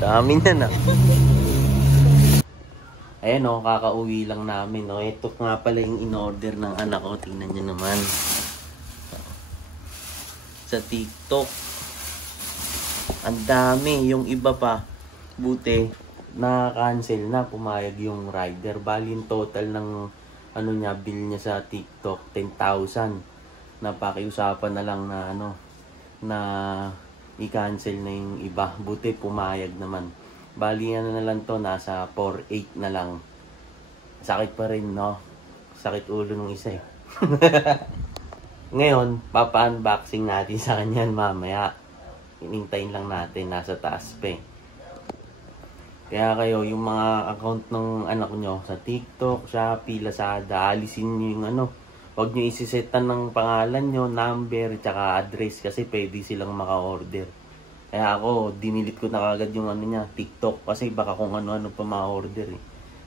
Dami na na. Ayan o, kakauwi lang namin. O, ito nga pala yung in-order ng anak ko. Tingnan nyo naman. Sa TikTok. Ang dami. Yung iba pa. Buti, na-cancel na. Pumayag yung rider. Bali yung total ng ano niya, bill niya sa TikTok, 10,000. Napakiusapan na lang na ano, na i-cancel na yung iba. Buti, pumayag naman. Bali ano na lang to, nasa 4,800 na lang. Sakit pa rin, no? Sakit ulo nung isa eh. Ngayon, papa-unboxing natin sa kanyan mamaya. Inintayin lang natin, nasa taas pa eh. Kaya kayo, yung mga account ng anak nyo sa TikTok, Shopee, Lazada, alisin nyo yung ano. Huwag nyo isisetan ng pangalan nyo, number, tsaka address kasi pwede silang maka-order. Kaya ako, dinilit ko na kagad yung ano niya, TikTok. Kasi baka kung ano-ano pa ma-order eh.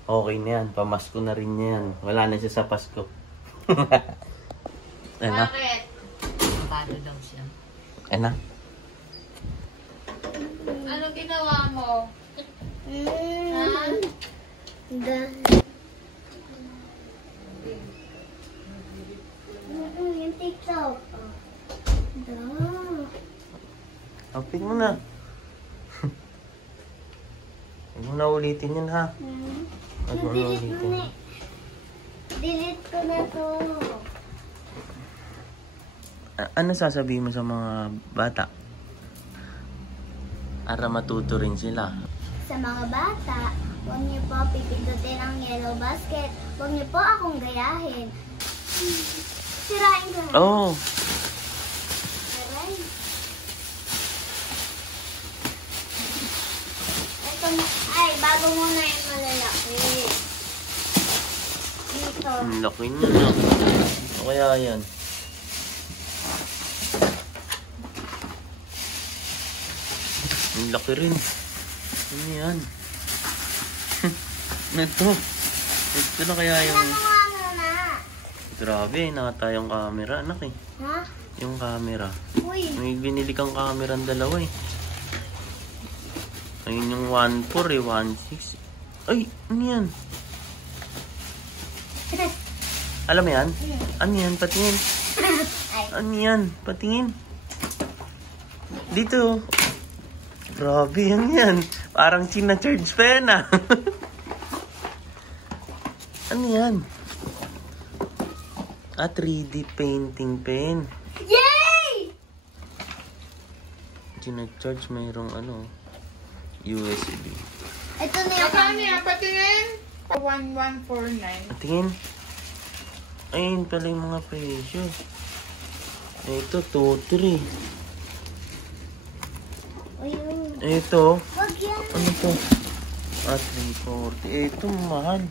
Okay na yan. Pamasko na rin yan. Wala na siya sa Pasko. Ano? Bakit? Paano daw siya? Ano? Ano ginawa mo? Ha? Yung TikTok. Open mo na. Huwag mo na ulitin yan ha. Huwag mo na ulitin. Delete ko na to. Ano sasabihin mo sa mga bata? Para matuto rin sila. Sa mga bata, huwag niyo po pipindutin ang yellow basket. Huwag niyo po akong gayahin. Sirain ko na. Oh! Sirain. Ito na. Ay, bago muna yung malalaki. Dito. Ang laki na na. Ano kaya yan? Ang laki rin. Ano yan? Ito. Ito na kaya yung... Ano na? Grabe, naka tayong camera, anak eh. Ha? Yung camera. Uy. May binili kang camera ang dalawa eh. Ayun yung 1.4 eh, 1.6. Ay, ano yan? Alam mo yan? Ano yan? Patingin. Ano yan? Patingin. Dito. Grabe yan yan. Parang china-charge pa yan ah. Ano yan? 3D painting pen. Yay! China-charge mayroong ano, USB. Ito na yung Kanya, patingin. 1149. Patingin. Ayun pala yung mga presyo. Ito, 2.3. Ayun. Ito, Wag yan. ano to? 340. Ito, mahal.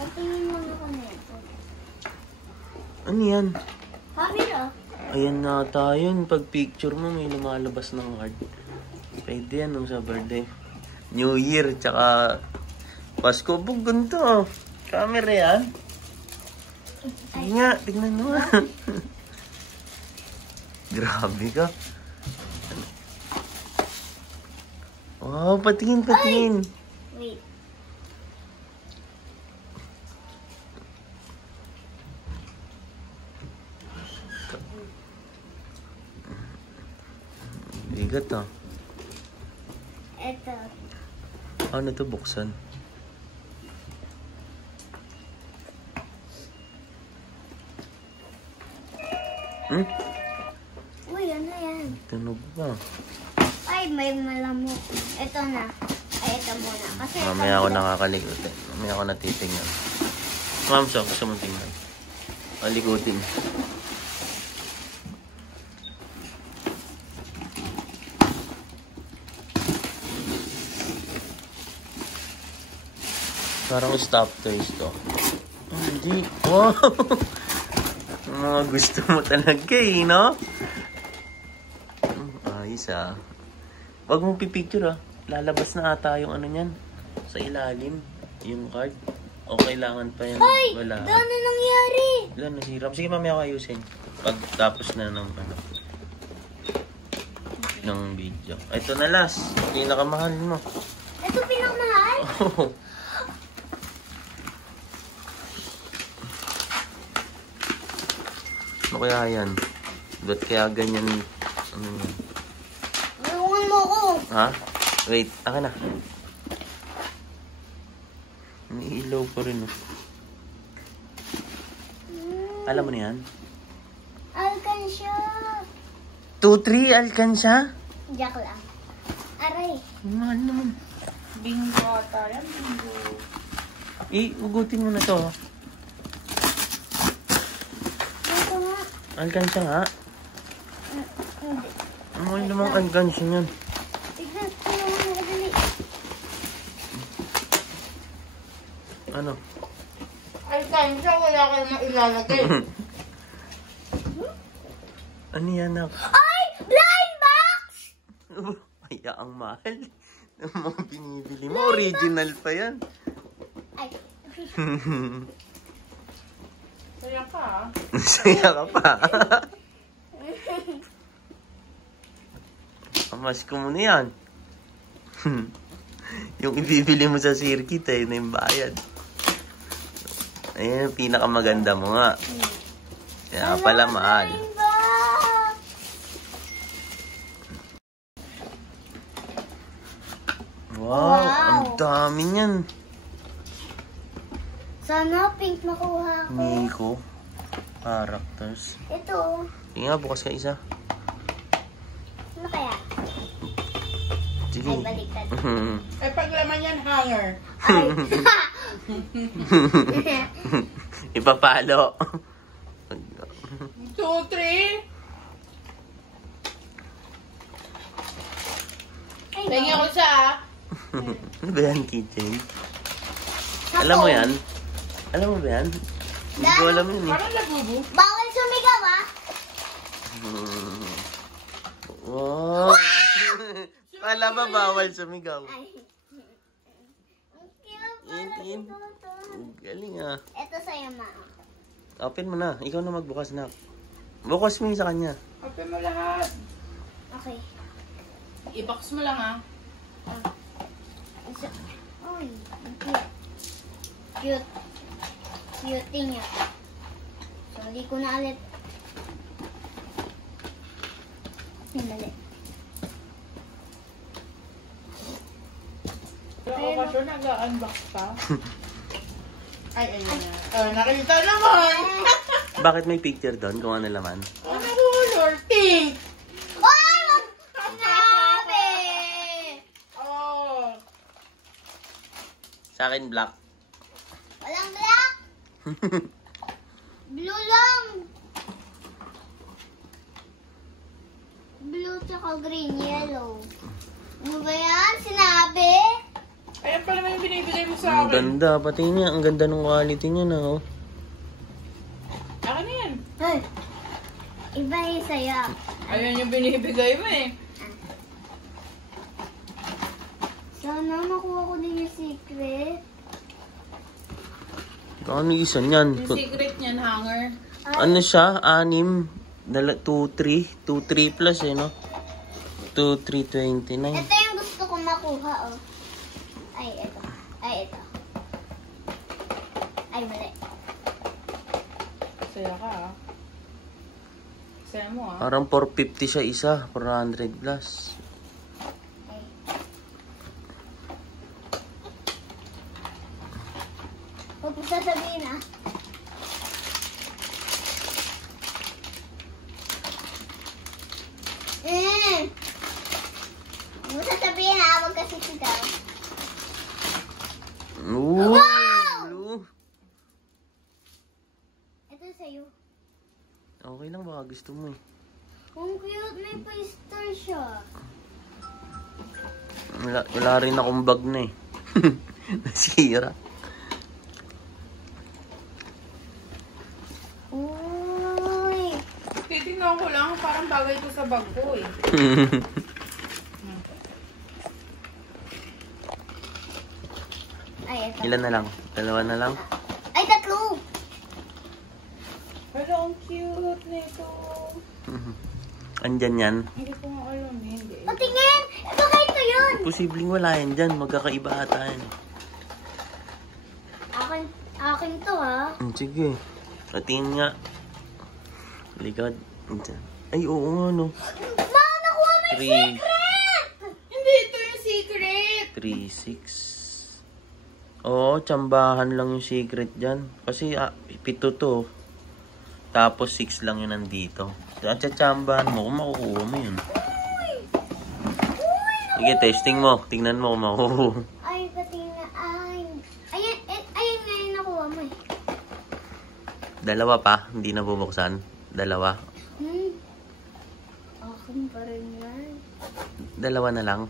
Patingin mo na kami ito. Ano yan? Camera. Ayan na tayo. Pag picture mo, may lumalabas ng card. Pwede yan sa birthday. New Year, tsaka Pasko. Bug, ganito oh. Camera yan. Sige nga, tignan mo nga. Grabe ka. Wow, patingin, patingin. Wait. Bigat ah. Ito. Ano to buksan? Uy, ano yan? Tunog ba? Ay, may malamok. Ito na. Ay, ito muna. Kasi Mamaya ako nakakalikutin. Mamaya ako natitingnan. Ma'am, so gusto mong tingnan. Kalikutin. Parang stop toys to. Oh, hindi. Wow! Mga gusto mo talaga eh, no? Ayos ah. Huwag mong pipicture ah. Lalabas na ata yung ano niyan. Sa ilalim. Yung card. O kailangan pa yan. Ay! Wala. Ano nangyari? Wala, nasira. Sige, mamaya ako ayusin. Pag tapos na ng ano. ng video. Ito na last. Pinakamahal mo. Ito pinakamahal? Ano kaya yan? Ba't kaya ganyan? Ano yan? Tulungan mo ko. Ha? Wait, akin na. May ilaw pa rin. Oh. Alam mo na yan? Alkansya. 2-3 alkansya? Jack lang. Aray. Ano naman? Bingo ata yan, bingo. Ugutin mo na to. Ito nga. Alkansya nga. Hindi. Ano namang alkansya niyan? Tignan. Tulungan mo ko dali. Ano? Ay, kansya, wala ka naman ilalagay. Ano yan na? Ay! Blind box! Kaya ang mahal ng mga binibili mo. Original pa yan. Ay. Saya ka, ah. Saya ka pa. Amas ko muna yan. Yung ibibili mo sa circuit na yung bayad. Ayan, pinakamaganda mo nga. Kaya pala mahal. Blind box! Wow, Wow. ang dami niyan. Sana pink makuha ko. Miko. Characters. Ito. Sige nga, bukas ka isa. Ano kaya? Sige. Ay, baliktad. Ay, paglaman yan, hanger. Ay. Ipapalo. 2, 3. Ay, Tingin ko siya, ah. Ano ba yan, keychain? Alam mo yan? Alam mo ba yan? Hindi ko alam yun eh. Parang labubo. Bawal sumigaw, ah. Wow! Kala ba bawal sumigaw? Ay. Ang cute pala Itin. ito. Galing ah. Ito sa'yo, ma. Open mo na. Ikaw na magbukas na. Bukas mo yung sa kanya. Open mo lahat. Okay. I-box mo lang, ah. Isa. Uy, ang cute. Cute. Cutie niya. So, hindi ko na ulit. Mali. Wala ko pa siya nag-unbox pa. Ay, ayun na. Nakita naman! Bakit may picture doon kung ano laman? Ano color? Pink! Ay! Sinabi! Oh! Sa akin, black. Walang black. Blue lang. Blue tsaka green, yellow. Ano ba yan? Sinabi? Ayan pa naman yung binibigay mo sa Ang akin. ganda. Pati niya. Ang ganda ng quality niya na. Oh. Akin na yan. Ay. Iba yung sa'yo. Ayan yung binibigay mo eh. Sana makuha ko din yung secret. Ano yung isa niyan? Yung secret niyan, hanger. Ano siya? 6. 2-3. 2-3 plus eh, no? 2-3-29. Ito yung gusto ko makuha, oh. Ay, ito. Ay, ito. Ay, mali. Saya ka, ah. Saya mo, ah. Parang 450 siya isa. 400 plus. Ay. Huwag mo sasabihin, ah. Huwag mo sasabihin, ah. Huwag kasi sigaw. Ooh! Wow! Blue. Ito sa'yo. Okay lang, baka gusto mo eh. Ang cute, may pa-star siya. Wala rin akong bag na eh. Nasira. Uy! Titignan ko lang, parang bagay ko sa bag ko eh. Ay, ito. Ilan na lang? 2 na lang? Ay, tatlo! Pero ang cute nito. Andyan yan. Hindi ko nga alam eh, hindi. Patingin! Baka ito yun! Posibleng wala yan dyan. Magkakaiba ata yan. Akin to ha. Sige. Patingin nga. Likod. Dyan. Ay, oo nga, no. Ma, nakuha mo yung 3, secret! Hindi, ito yung secret. 3, 6. Oo, tsambahan lang yung secret dyan. Kasi 7 to. Tapos 6 lang yun nandito. Tsambahan mo kung makukuha mo yun. Sige, testing mo. Tingnan mo kung makukuha. Ay, patingin na. Ayan nga yung nakuha mo eh. Dalawa pa, hindi na bubuksan. Dalawa. Akin pa rin yan. Dalawa na lang.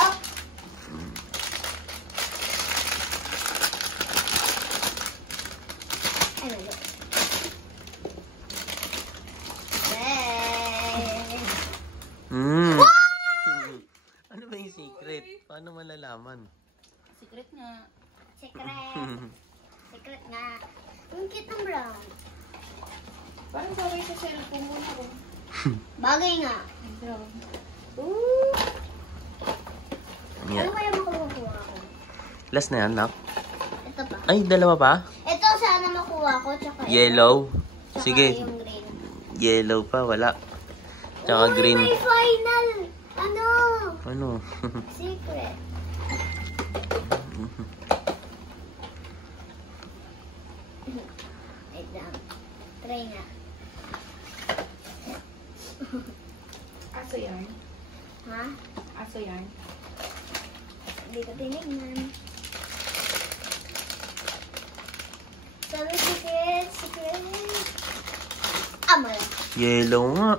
Oh! Ay, wala. Ano ba yung secret? Paano malalaman? Secret nga. Secret nga. Ang cute ng brown. Parang bagay sa cellphone mo na ko. Bagay nga. Brown. Ooh! Yeah. Ano kaya makukuha ko? Last na yan, nak? Ito pa. Ay, dalawa pa? Ito sana makuha ko. Tsaka Yellow. Tsaka Sige. yung green. Yellow pa, wala. Tsaka Uy, green. may final! Ano? Ano? Secret. Wait lang. Try nga. Aso yan? Ha? Aso yan? Hindi ko tinignan. Sabi secret, secret. Mala. Yellow nga.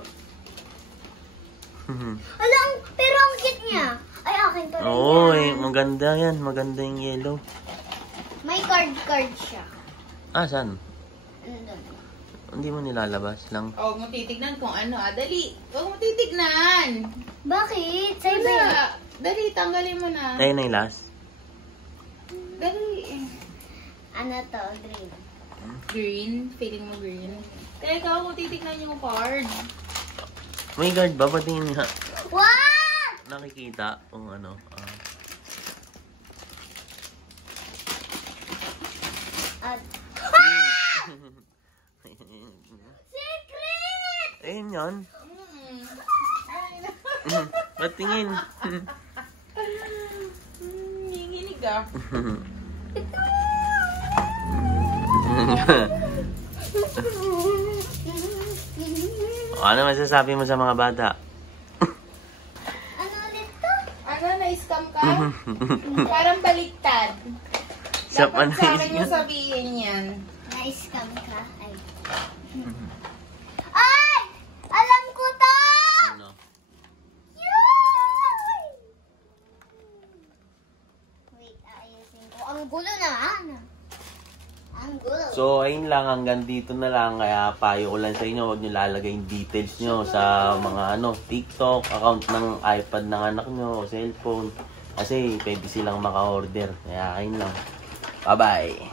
Alam, pero ang cute niya. Ay, akin pa rin Oo, yan. maganda yan. Maganda yung yellow. May card siya. Ah, saan? Andun. Hindi mo nilalabas lang. Huwag mo titignan kung ano. Dali. Huwag mo titignan. Bakit? Sa iba yan. Wala. Dali, tanggalin mo na. Ayun na yung last. Dali. Ano to? Green. Green? Feeling mo green? Teka, huwag mo titignan yung card. May guard ba? Patingin nga. What? Nakikita kung ano. At... Secret! Ayun yan. Mm. Patingin. Nanginginig ah. Ano masasabi mo sa mga bata? Ano ulit to? Ano, na-scam ka? Parang baliktad. Sa Dapat sa akin mo panis sabihin yan. Na-scam ka? Ay. Ay! Alam ko to! Ano? Yay! Wait, ayusin ko. Ang gulo naman. Ang gulo. So, ayun lang. Hanggang dito na lang. Kaya payo ko lang sa inyo. Huwag nyo lalagay yung details nyo sa mga TikTok, account ng iPad ng anak nyo, o cellphone. Kasi pwede silang maka-order. Kaya ayun lang. Bye-bye!